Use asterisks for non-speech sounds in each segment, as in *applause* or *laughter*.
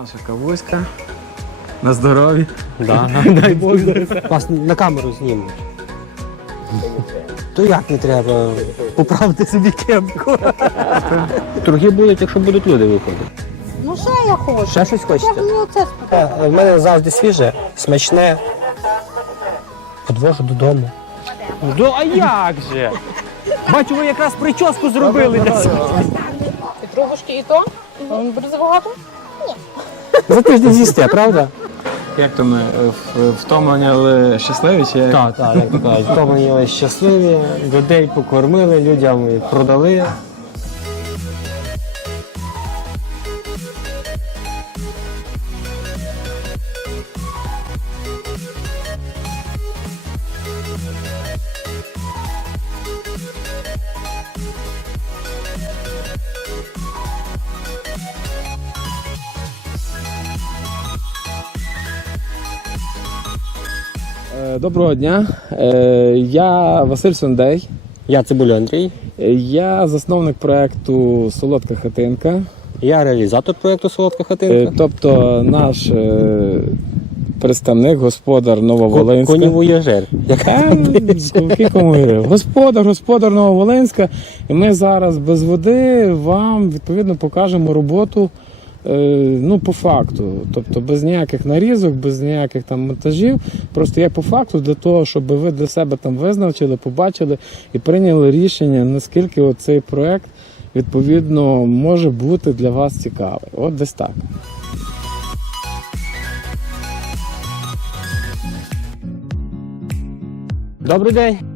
Наша кавуська. На здоров'я. Да, *laughs* дай Бог. Вас на камеру знімуть. То як не треба поправити собі кепку? Торги будуть, якщо будуть люди виходити. Ну що я хочу? Ще щось хочете? ж мені оце. В мене завжди свіже, смачне. Подвожу додому. Ну, а як же? Бачу, ви якраз прическу зробили. Трубушки і то? Забагато? За тиждень з'їсте, правда? Як то ми е, в- втомлені, але щасливі чи як? Так, так, як то кажуть. Втомлені щасливі, людей покормили, людям продали. Доброго дня. Е, Я Василь Сондей. Я Цибулю Андрій. Е, Я засновник проекту Солодка хатинка. Я реалізатор проєкту Солодка Е, хатинка. Тобто наш представник, господар Нововолинська. Конівояжер. Господар, господар Нововолинська. І ми зараз без води вам відповідно покажемо роботу. Е, Ну, по факту, тобто без ніяких нарізок, без ніяких там монтажів, просто як по факту, для того, щоб ви для себе там визначили, побачили і прийняли рішення, наскільки цей проект відповідно може бути для вас цікавий. От десь так. Добрий день.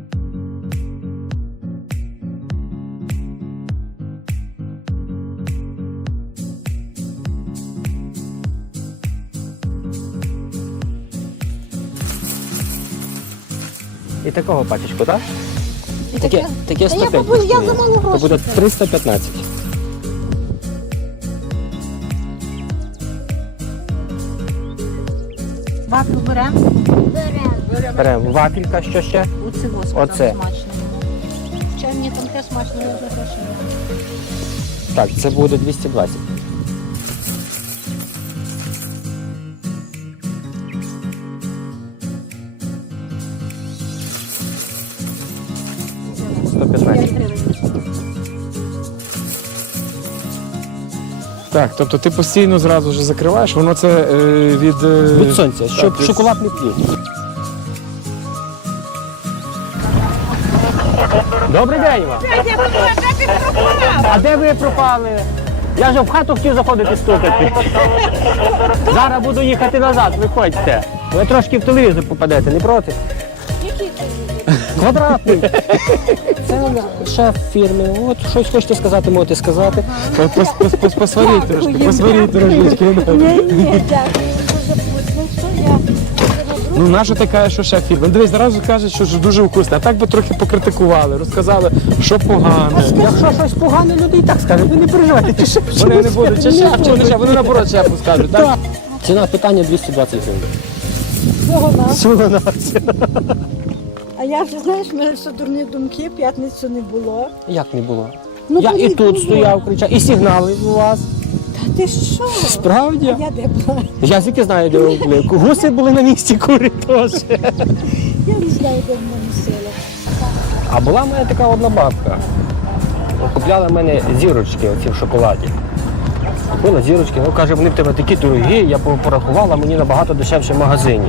І такого пачечку, так? І Таке, таке. таке Та я 105 побую, я коштує. за мало То грошей. буде взяла. 315. Вафлю беремо? Беремо вафелька, що ще? Оце господи, Оце. смачно. Ще мені там те смачно, я теж. Так, це буде 220. 15. гривень. Так, тобто ти постійно зразу ж закриваєш, воно це е, від, е, Від сонця, щоб від- шоколад не плів. Добрий день вам. А де ви пропали? Я ж в хату хотів заходити стукати. Зараз буду їхати назад, виходьте. Ви трошки в телевізор попадете, не проти? Квадратний. Це шеф фірми. От щось хочете сказати, можете сказати. Пос- пос- пос- Посваріть трошки, посваріть трошечки. Ні, ні, дякую. Що я? Ну, наша така, що ще фірма. Дивись, зразу кажуть, що дуже вкусно. А так би трохи покритикували, розказали, що погане. Якщо щось погане, люди і так скажуть, ви не переживайте, чи ще Вони не будуть, чи шеф, чи не шеф, вони наоборот шефу скажуть, так? Ціна питання 220 гривень. Всього нас. А я ж знаєш, в мене все дурні думки, п'ятницю не було. Як не було? Ну, Я і тут було? стояв, кричав, і сигнали у вас. Та ти що? Справді? Я де була? Я тільки знаю, де ви були. Гуси були на місці, кури теж. Я не знаю, де в мене сила. А була в мене така одна бабка. Купляла в мене зірочки оці в шоколаді. Купила зірочки, ну каже, вони в тебе такі дорогі, я порахувала, мені набагато дешевше в магазині.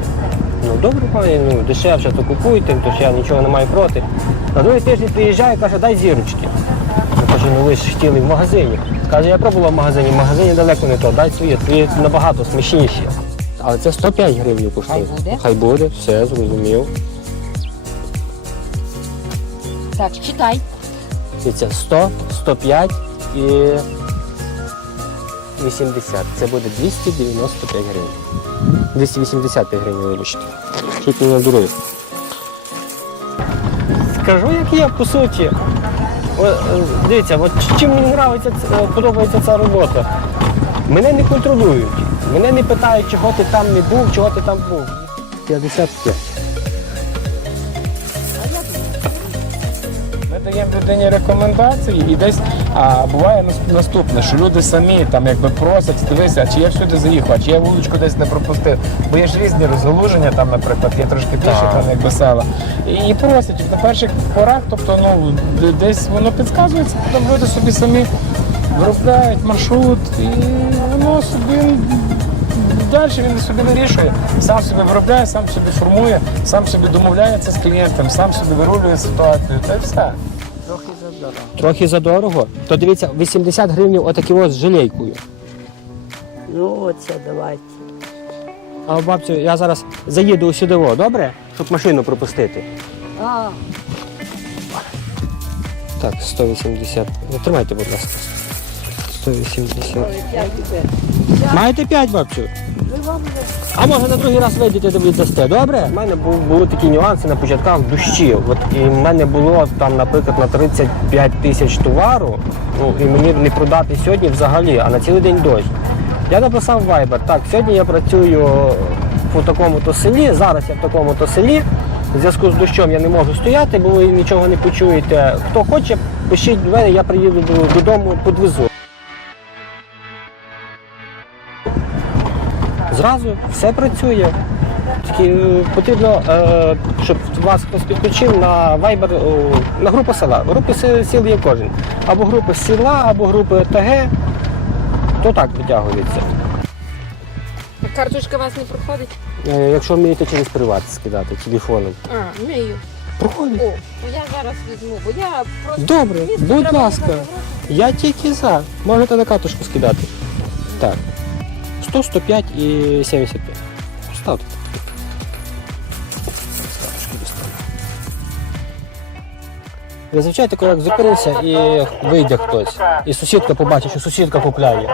Ну добре, пані, ну дешевше, то купуйте, то ж я нічого не маю проти. На другий тиждень приїжджаю, каже, дай зірочки. Я кажу, ну ви ж хотіли в магазині. Каже, я пробувала в магазині, в магазині далеко не то, дай свої, твої набагато смачніші. Але це 105 гривень коштує. Хай буде. Хай буде, все, зрозумів. Так, читай. Дивіться, 100, 105 і 80. Це буде 295 гривень. 285 гривень, вибачте. Чуть не надурив. Скажу, як є, по суті. О, е, Дивіться, от чим мені нравиться, е, подобається ця робота. Мене не контролюють. Мене не питають, чого ти там не був, чого ти там був. 55. Ми даємо людині рекомендації і десь а буває нас- наступне, що люди самі там якби просять, дивися, а чи я всюди заїхав, а чи я вуличку десь не пропустив. Бо є ж різні розгалуження, там, наприклад, є трошки більше, там якби села. І, і просять на перших порах, тобто ну десь воно підказується, там люди собі самі виробляють маршрут і воно собі. Далі він собі вирішує, сам собі виробляє, сам собі формує, сам собі домовляється з клієнтом, сам собі вирулює ситуацію. Та й все. Трохи задорого. То дивіться, 80 гривень отакі ось з жалейкою. Ну, оце давайте. А бабцю, я зараз заїду сюди, о, добре? Щоб машину пропустити. А, Так, 180. Ну, Тримайте, будь ласка. 180. Маєте 5, бабцю? А може на другий раз вийдете віддасте, добре? У мене був, були такі нюанси на початках дощі. От і в мене було там, наприклад, на 35 тисяч товару, ну і мені не продати сьогодні взагалі, а на цілий день дощ. Я написав в Viber, так, сьогодні я працюю в такому-то селі, зараз я в такому-то селі. В зв'язку з дощом я не можу стояти, бо ви нічого не почуєте. Хто хоче, пишіть до мене, я приїду до- додому, подвезу. Зразу все працює. Тільки е, потрібно, е, щоб вас хтось підключив на Viber, на групу села. Групи сіл є кожен. Або групи села, або групи ТГ. То так витягується. А карточка вас не проходить? Е, Якщо вмієте через приват скидати телефоном. А, вмію. Проходить. О, я зараз візьму, бо я просто Добре, будь ласка. Я тільки за. Можете на катушку скидати. Так. 100, 105 і 75. Ставте. Зазвичай як зупинився і вийде хтось. І сусідка побачить, що сусідка купляє.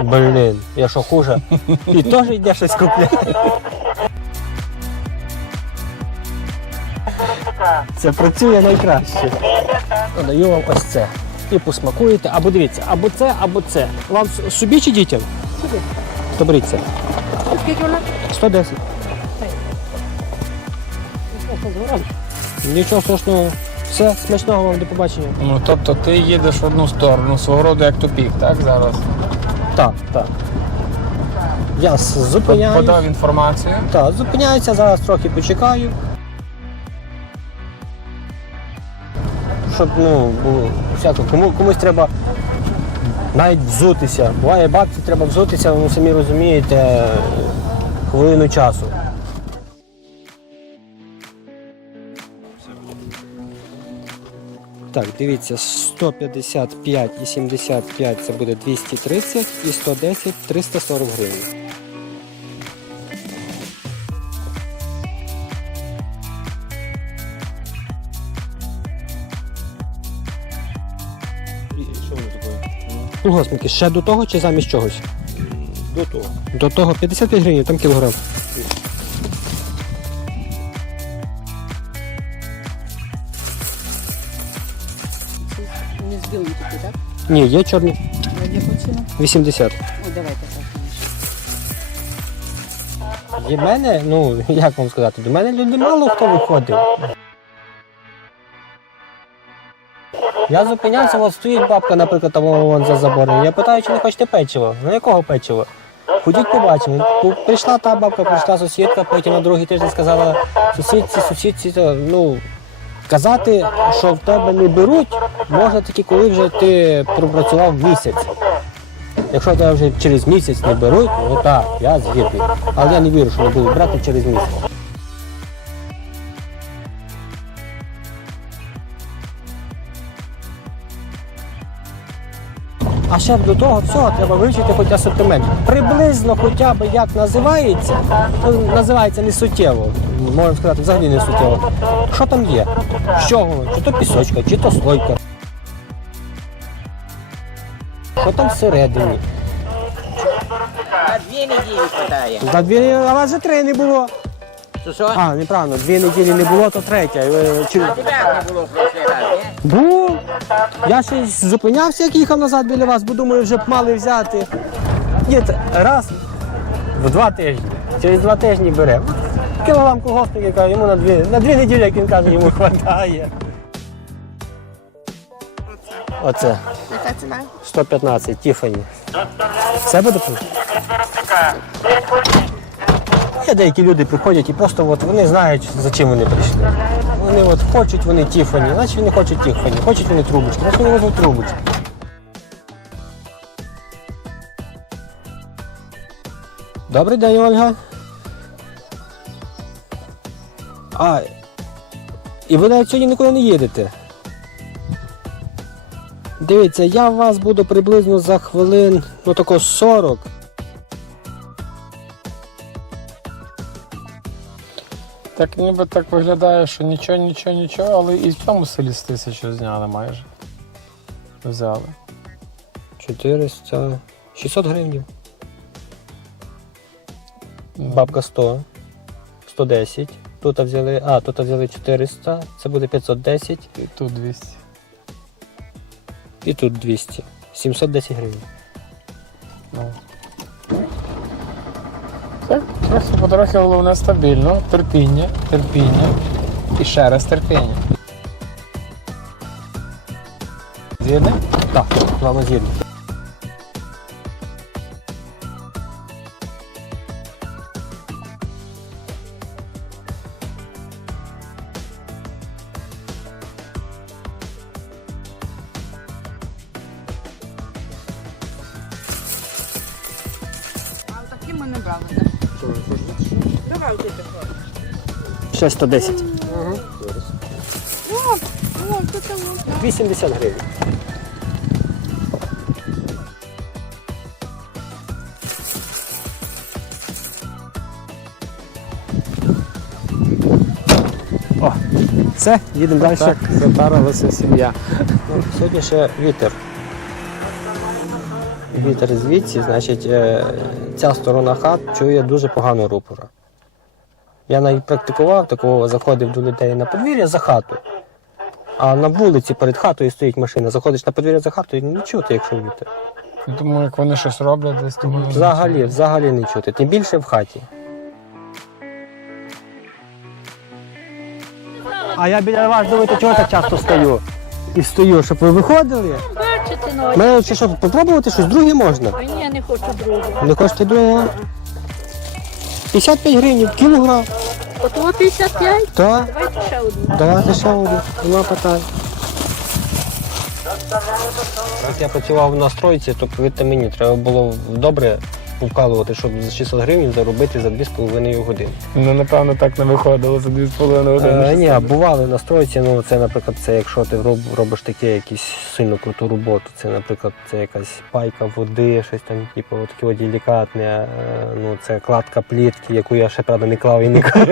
Блін, я що хуже. І теж йде щось купляє. Це працює найкраще. Даю вам ось це. І посмакуєте. Або дивіться, або це, або це. Вам собі чи дітям? Собі. Скільки вона? 110. Нічого страшного. Все, смачного вам до побачення. Ну тобто ти їдеш в одну сторону, свого роду як тупік, так зараз? Так, так. Я зупиняюсь. Подав інформацію. Так, зупиняюся, зараз трохи почекаю. Щоб ну, було всяко, кому, комусь треба навіть взутися. Буває бабці, треба взутися, ви самі розумієте, хвилину часу. Так, дивіться, 155 і 75 це буде 230 і 110 340 гривень. Колгоспники, ще до того чи замість чогось? До того. До того 55 гривень, там кілограм. Не з білим тільки, так? Ні, є чорні. Я почину. 80. О, давайте так. Від мене, ну як вам сказати, до мене люди мало хто виходив. Я зупинявся, от стоїть бабка, наприклад, там вон за забором. Я питаю, чи не хочете печиво? Ну якого печива? Ходіть побачимо. Прийшла та бабка, прийшла сусідка, потім на другий тиждень сказала сусідці, сусідці, ну. Казати, що в тебе не беруть, можна тільки коли вже ти пропрацював місяць. Якщо тебе вже через місяць не беруть, ну так, я згідний. Але я не вірю, що не будуть брати через місяць. А ще до того всього треба вивчити хоч асортимент. Приблизно хоча б як називається, ну, називається не суттєво, можна сказати, взагалі не суттєво. Що там є? З чого? Чи то пісочка, чи то слойка. Що там всередині? На дві неділі питає. За дві а вас вже три не було. Що що? А, неправильно, дві неділі не було, то третя. Е, Чи... Не було в прошлий раз, ні? Був. Я ще зупинявся, як їхав назад біля вас, бо думаю, вже б мали взяти. Ні, раз в два тижні. Через два тижні бере. Кілограм колгоспника, йому на дві, на дві неділі, як він каже, йому вистачає. Оце. Яка ціна? 115, Тіфані. Все буде? Є деякі люди приходять і просто от вони знають, за чим вони прийшли. Вони от хочуть вони Тіфані, значить вони хочуть Тіфані, хочуть вони трубочки, значить вони візьмуть трубочки. Добрий день, Ольга. А, і ви навіть сьогодні нікуди не їдете. Дивіться, я вас буду приблизно за хвилин, ну тако 40. Так ніби так виглядає, що нічого, нічого, нічого, але і в цьому селі з тисячу зняли майже. Взяли. 400, 600 гривень. Бабка 100, 110. Тут взяли, а, тут взяли 400, це буде 510 І тут 200. і тут 200. 710 гривень. Ну. Так, трохи потрохи головне стабільно. Терпіння, терпіння і ще раз терпіння. Згідний? Так, плавно вами Ще 110. О, о, це там. 80 гривень. О, все, їдемо далі. Так, затарилася сім'я. Ну, Сьогодні ще вітер. Вітер звідси, значить, е, ця сторона хат чує дуже погано рупора. Я навіть практикував такого, заходив до людей на подвір'я за хату. А на вулиці перед хатою стоїть машина. Заходиш на подвір'я за хатою, не чути, якщо вітер. Думаю, як вони щось роблять десь тому. Взагалі, взагалі не чути. Тим більше в хаті. А я біля вас думаєте, чого так часто стою? І стою, щоб ви виходили. Бачите, ну, Мене чи що, попробувати щось друге можна? ні, я не хочу другого. Не хочете другого? 55 гривень, кілограм. Отого 55, Так, давайте ще одну. давайте ще одну, нема питань. Як я працював на стройці, то повірте мені, треба було добре повкалувати, щоб за 600 гривень заробити за 2,5 години. Ну, напевно, так не виходило за 2,5 години. Е, ні, бували настройці, ну це, наприклад, це якщо ти роб, робиш таке якісь сильно круту роботу, це, наприклад, це якась пайка води, щось там, типу, таке делікатне, ну це кладка плітки, яку я ще правда не клав і не клав.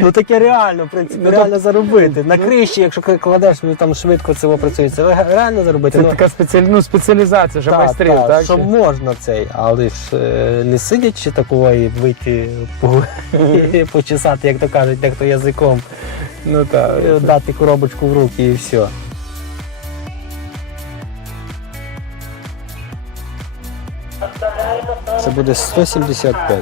Ну таке реально, в принципі, Ну, реально заробити. На криші, якщо кладеш, ну, там швидко це працює, це реально заробити. Це Ну, така спеціаль... ну, спеціалізація, що майстрів, так? що чи? можна цей, але ж е, не сидячи такого і вийти по, *laughs* почесати, як то кажуть, дехто язиком, Ну так. е, дати коробочку в руки і все. Це буде 175.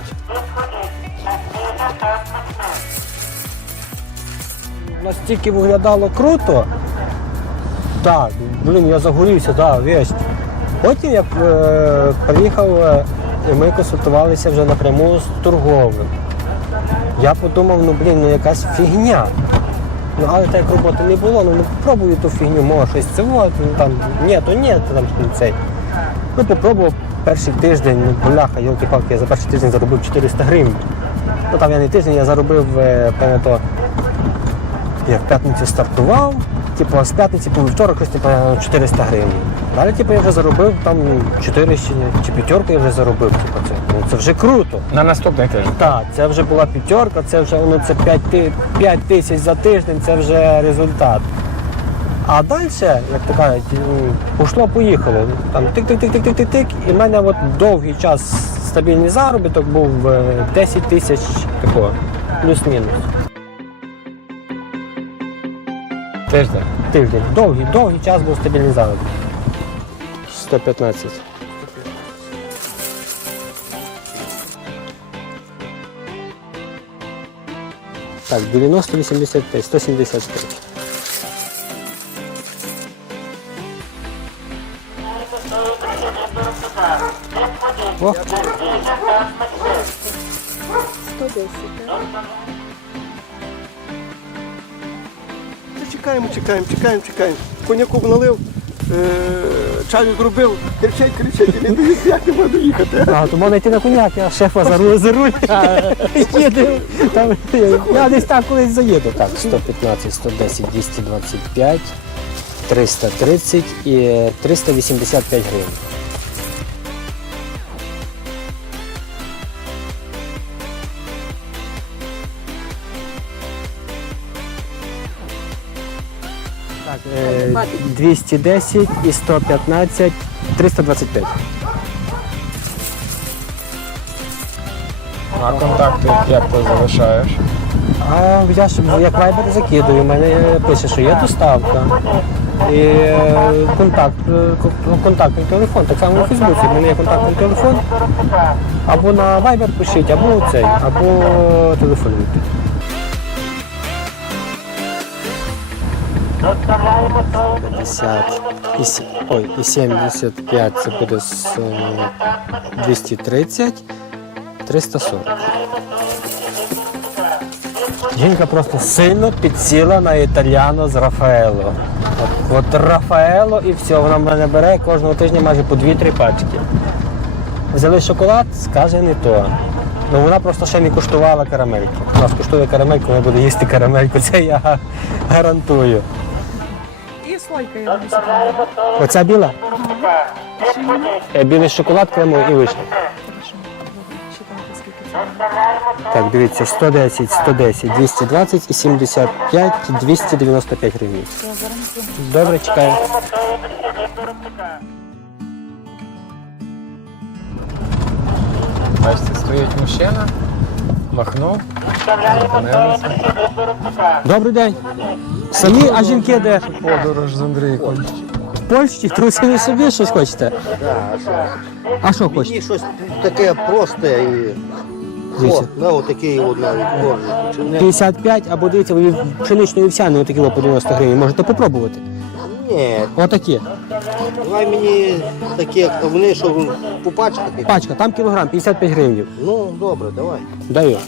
Настільки виглядало круто. Так, блін, я загорівся, так, весь. Потім я е, приїхав, е, і ми консультувалися вже напряму з торговим. Я подумав, ну блін, ну якась фігня. Ну, але так роботи не було, ну, ну попробую ту фігню, може щось це от, ну там, ні, то ні, то там цей. Ну, попробував перший тиждень, ну, бляха, йолки палки я за перший тиждень заробив 400 гривень. Ну там я не тиждень, я заробив, е, певне, то я в п'ятницю стартував, типу, а з п'ятниці по вівторок щось типу, 400 гривень. Далі типу, я вже заробив там 4 чи, п'ятерку я вже заробив. Типу, це, ну, це вже круто. На наступний тиждень. Так, це вже була п'ятерка, це вже ну, це 5, ти- 5 тисяч за тиждень, це вже результат. А далі, як то кажуть, пішло, поїхало. Там тик-тик-тик-тик-тик-тик, і в мене от довгий час стабільний заробіток був е, 10 тисяч такого, плюс-мінус. Тиждень. Тиждень. Довгий, довгий час був стабілізований. 115. Так, 90, 85, 175. О. 110, так? Чекаємо, чекаємо, чекаємо, чекаємо. Коньяку налив, е, чаю зробив, кричать, кричать, і не дають, як не можу їхати. а, то можна йти на коняк, я шефа за руль, за руль а, їде. Там, *laughs* я десь так колись заїду. Так, 115, 110, 225, 330 і 385 гривень. 210 і 115, 325. А контакти як ти залишаєш? А я ж як вайбер закидую, у мене пише, що є доставка. І е, контакт, е, контактний телефон, так само на Фейсбуці. У мене є контактний телефон. Або на Viber пишіть, або цей, або телефонуйте. П'ятдесят і ой, і 75 це буде е, 230, 340. Жінка просто сильно підсіла на італіано з Рафаело. От, от Рафаело і все, вона мене бере кожного тижня майже по 2-3 пачки. Взяли шоколад, скаже не то. Ну вона просто ще не куштувала карамельки. Вона скуштує карамельку, вона буде їсти карамельку, це я гарантую. І слойка я люблю. Оця біла? Е, Білий шоколад, кремовий і вишня. Так, дивіться, 110, 110, 220 і 75, 295 гривень. Добре, чекаю. Бачите, стоїть мужчина, зупинилися. Добрий день. Самі, а жінки де? Подорож з Андрійком. В Польщі? Ви собі щось хочете? А що хочете? Мені щось таке просте і Дивіться. О, на отакий от навіть коржик. 55, або дивіться, ви пшеничної вівсяної отакі по 90 гривень. Можете попробувати. Ні, Отакі. давай мені такі, як вони, що по пачках. Пачка, там кілограм, 55 гривень. Ну, добре, давай. Даю.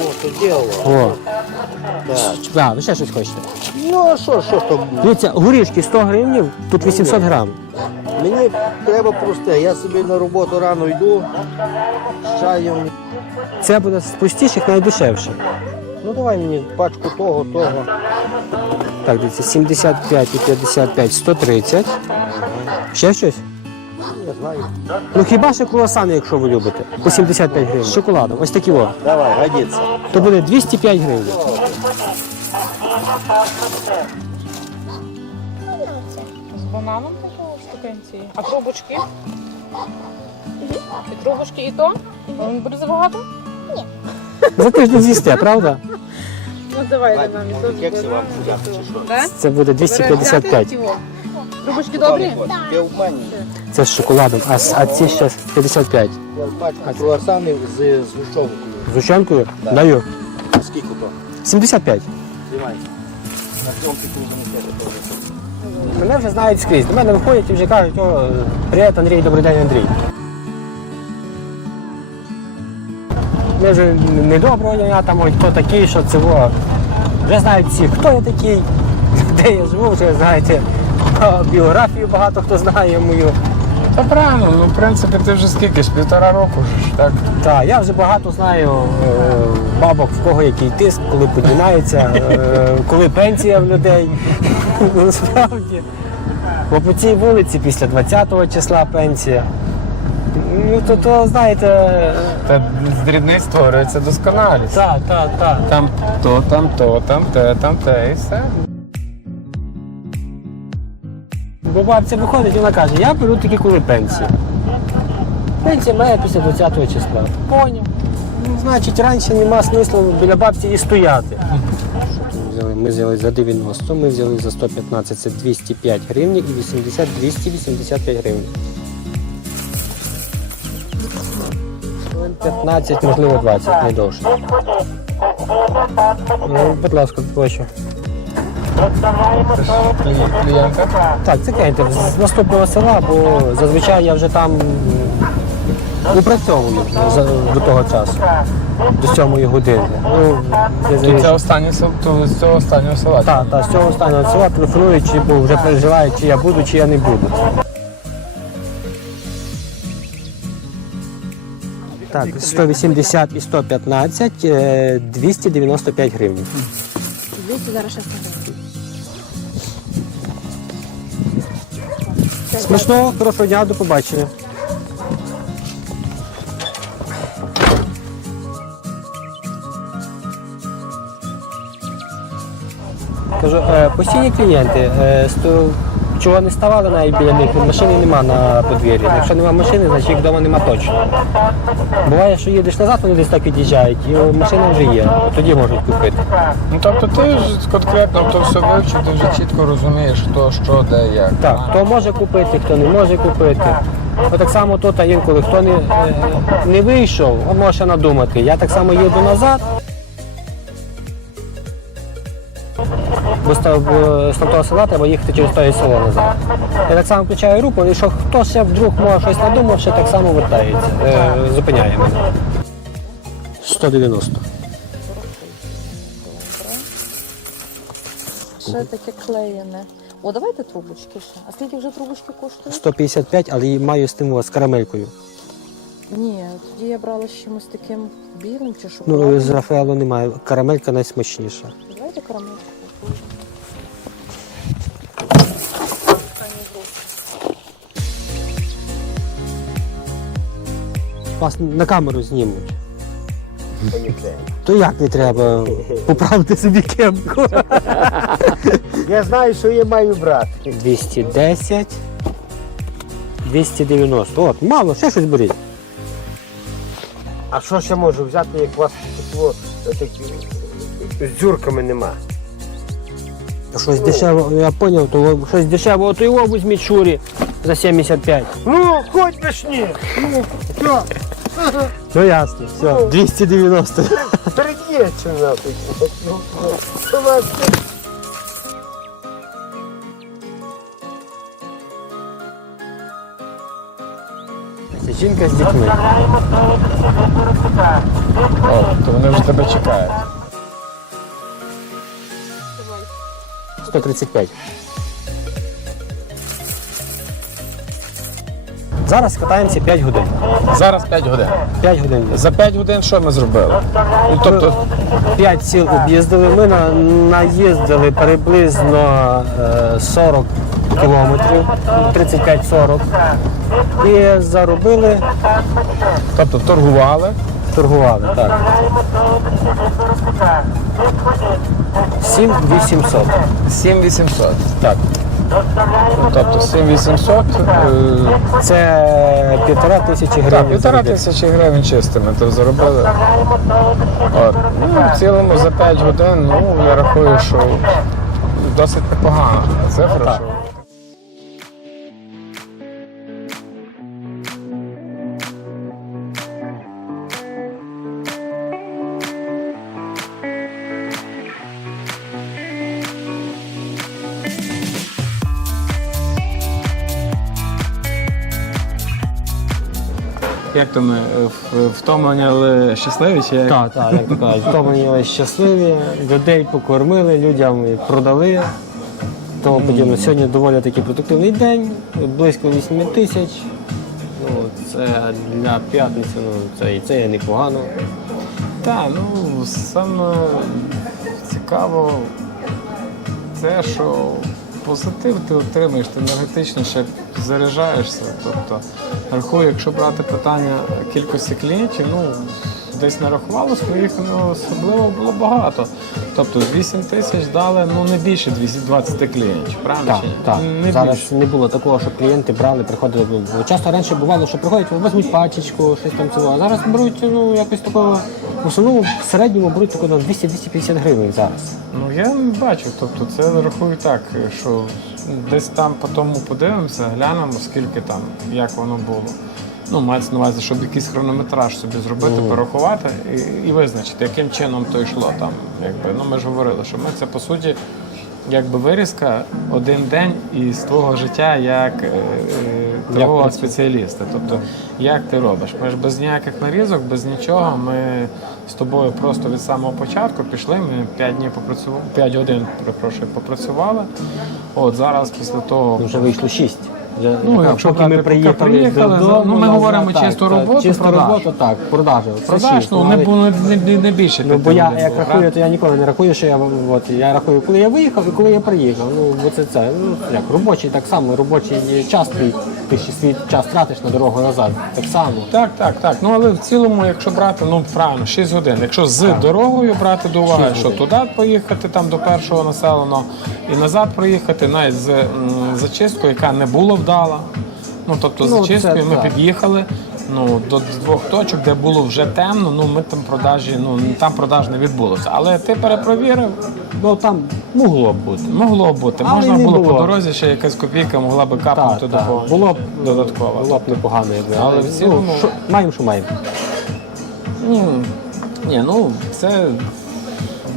О, то діло. О, Так. а, ви ще щось хочете? Ну, а що, що ж то? Дивіться, горішки 100 гривень, тут 800 грам. Мені треба просте. Я собі на роботу рано йду, з чаєм. Це буде з пустіших найдешевше. Ну давай мені пачку того, того. Так, дивіться, 75 і 55, 130. Ще щось? Не знаю. Ну хіба ще круасани, якщо ви любите, по 75 гривень. З шоколадом. Ось такі о. Давай, годиться. То буде 205 гривень. З бананом такого штукенці. А трубочки? І трубочки, і то? Буде забагато? За тиждень з'їсте, правда? Ну давайте нам і то Кекси вам взяти чи що? Да? Це буде 255. Трубочки добрі? Я в. Це з шоколадом, а, с- а ці ще 55. Пачка круасанів з згущовкою. З гущенкою? Даю. Скільки то? 75. Знімай. На цьому піку занесете теж. Мене вже знають скрізь. До мене виходять і вже кажуть, о, привіт, Андрій, добрий день, Андрій. Ми вже не доброго дня, там ой, хто такий, що це во. Вже знають всі, хто я такий, *laughs* де я живу, вже знаєте, біографію багато хто знає мою. Та правильно, ну в принципі ти вже скільки ж півтора року ж, так? Так, я вже багато знаю е, бабок, в кого який тиск, коли піднімається, е, коли пенсія в людей. *laughs* Насправді. Бо по цій вулиці після 20-го числа пенсія. Ну, то, то знаєте, Та з дрібниць створюється досконалість. так, так, так. Там то, там то, там те, там те, і все. Бо бабця виходить і вона каже, я беру такі коли пенсії. Пенсія має після 20-го числа. Поняв. Ну, значить, раніше нема смислу біля бабці і стояти. Взяли? Ми взяли за 90, ми взяли за 115, це 205 гривень і 80, 285 гривень. 15, можливо 20, не довше. Ну, будь ласка, прошу. Так, це клієнти з наступного села, бо зазвичай я вже там упрацьовую до того часу, до сьомої години. Ну, Це останнє сел- то з цього останнього села. Так, так, з цього останнього села телефонують, чи бо вже переживають, чи я буду, чи я не буду. Так, 180 і 115, е, 295 гривень. 200 зараз 6 гривень. Смачного, хорошого дня, до побачення. Кажу, е, постійні клієнти, е, сто- чого не ставали навіть біля них, машини нема на подвір'ї. Якщо нема машини, значить їх вдома нема точно. Буває, що їдеш назад, вони десь так від'їжджають, і машина вже є, тоді можуть купити. Ну тобто ти ж конкретно то все вивчив, ти вже чітко розумієш, хто що, де, як. Так, хто може купити, хто не може купити. От так само тут інколи хто не, е, не вийшов, може надумати. Я так само їду назад. Бо з того, села треба їхати через той село назад. Я так само включаю групу, і що хто ще вдруг може щось надумав, ще так само вертається, е, зупиняє мене. 190. Ще таке клеєне. О, давайте трубочки ще. А скільки вже трубочки коштують? 155, але маю з тим з карамелькою. Ні, тоді я брала з чимось таким білим чи Ну, з Рафаелу немає. Карамелька найсмачніша. Давайте карамельку. Вас на камеру знімуть. То як не треба? Поправити собі кепку. Я знаю, що я маю брати. 210. 290. От, мало, ще щось беріть. А що ще можу взяти, як у вас такого, з дзюрками нема? Щось дешево, я зрозумів, то щось дешевого, то його візьміть шурі за 75. Ну, хоч бешні! Ну, все, Ну ясно, все, 290. перед'єче Це жінка з дітьми. О, то вони вже тебе чекають. 135. Зараз катаємося 5 годин. Зараз 5 годин. 5 годин. За 5 годин що ми зробили? Ну, тобто, 5 сіл об'їздили. Ми на, наїздили приблизно е, 40 кілометрів, 35-40. І заробили, тобто торгували. торгували. Так. 7800. 7800. Так. Ну, Тобто 7800. Е, Це півтора тисячі так, гривень. півтора тисячі гривень чистими то заробили. От. Ну, в цілому за 5 годин, ну, я рахую, що досить непогана цифра. Як то ми е, втомлені, але щасливі? Чи як? Так, так, як то кажуть, втомлені щасливі, людей покормили, людям продали. Тому подібно. Сьогодні доволі такий продуктивний день, близько 8 тисяч. Ну, це для п'ятниці, ну, це, і це є непогано. Так, ну саме цікаво те, що позитив ти отримуєш, ти енергетично ще заряджаєшся. Тобто, рахую, якщо брати питання кількості клієнтів, ну десь нарахувалося, бо їх ну, особливо було багато. Тобто з 8 тисяч дали ну не більше 220 клієнтів, правильно? Так, чи ні? так. Не Зараз більше. не було такого, щоб клієнти брали, приходили. Бо Часто раніше бувало, що приходять, візьмуть пачечку, щось там цього. А зараз беруть ну, якось такого. В основному в середньому беруть тако на 200-250 гривень зараз. Ну я бачу, тобто це рахую так, що десь там по тому подивимося, глянемо, скільки там, як воно було. Ну, мається на увазі, щоб якийсь хронометраж собі зробити, порахувати і, і визначити, яким чином то йшло там. Якби. Ну, ми ж говорили, що ми це по суті якби вирізка один день із твого життя як е, е, торгового спеціаліста. Тобто, як ти робиш? Ми ж без ніяких нарізок, без нічого. Ми з тобою просто від самого початку пішли. Ми 5 днів попрацювали, 5 годин, перепрошую, попрацювали. От зараз після того. Вже вийшло шість. Вже, Ну, якщо поки ми приїхали, приїхали, додому, ну, ми говоримо так, чисту роботу, Чисту продаж. роботу, так, продажу. Продаж, ну не, не, не, не більше. Ну, бо я як було, рахую, то я ніколи не рахую, що я от, я рахую, коли я виїхав і коли я приїхав. Ну, бо це це. Ну, як робочий так само, робочий час твій, ти ще свій час тратиш на дорогу назад. Так само. Так, так, так. Ну але в цілому, якщо брати, ну правильно, 6 годин. Якщо з дорогою брати до уваги, Шість що годин. туди поїхати там до першого населеного і назад проїхати, навіть з м, зачисткою, яка не була вдала. Ну тобто Ну, зачисткою ми так. під'їхали. Ну, до двох точок, де було вже темно, ну ми там продажі, ну там продаж не відбулося. Але ти перепровірив, Ну там могло б бути. могло б бути. Але Можна не було, було. по дорозі ще якась копійка могла би капнути так. до Було б додатково. Було б непогано, якби. Але в цілому- ну, що, маємо, що маємо. Ну, ні, ну це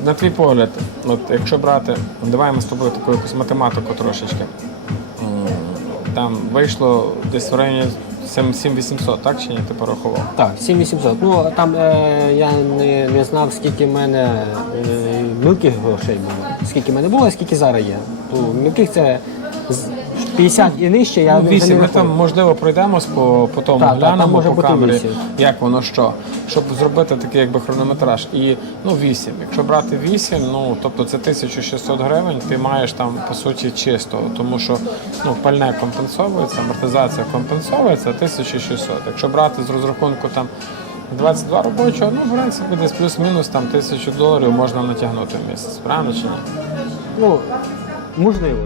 на твій погляд. От якщо брати, давай ми з тобою таку якусь математику трошечки. М, Там вийшло десь в районі 7800, так чи ні? Ти порахував? Так, 7800. Ну там е, я не, не знав, скільки в мене е, мілких грошей було. Скільки в мене було, скільки зараз є. То мілких це з 50 і нижче, я ну, вже вісім. не Ми рахую. там можливо пройдемось по, по тому Так, так, глянемо може по бути камері, вісім. як воно що, щоб зробити такий якби хронометраж. І ну 8. Якщо брати 8, ну тобто це 1600 гривень, ти маєш там по суті чисто, тому що ну пальне компенсовується, амортизація компенсовується 1600. Якщо брати з розрахунку там 22 робочого, ну в принципі десь плюс-мінус там тисячу доларів можна натягнути в місяць. Правильно чи ні? Ну, можливо.